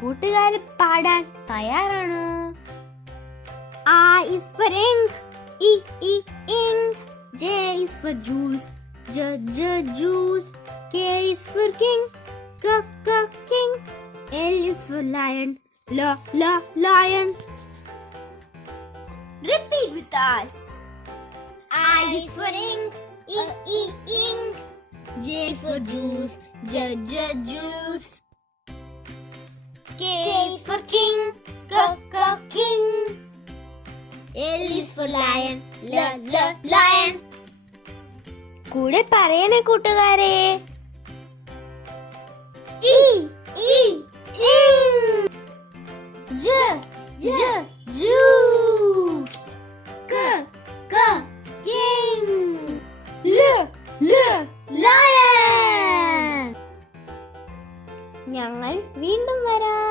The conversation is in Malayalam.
കൂട്ടുകാർ പാടാൻ തയ്യാറാണ്. I is for ink, E ink. J is for juice, J juice. K is for king, K king. L is for lion, L lion. Repeat with us. I is for ink, E ink. J is for juice, J juice. K is for king, K king. L is for lion, L lion. കൂടെ പറയണേ കൂട്ടുകാരെ. E ink. J juice. K king. L lion. ഞങ്ങൾ വീണ്ടും വരാം.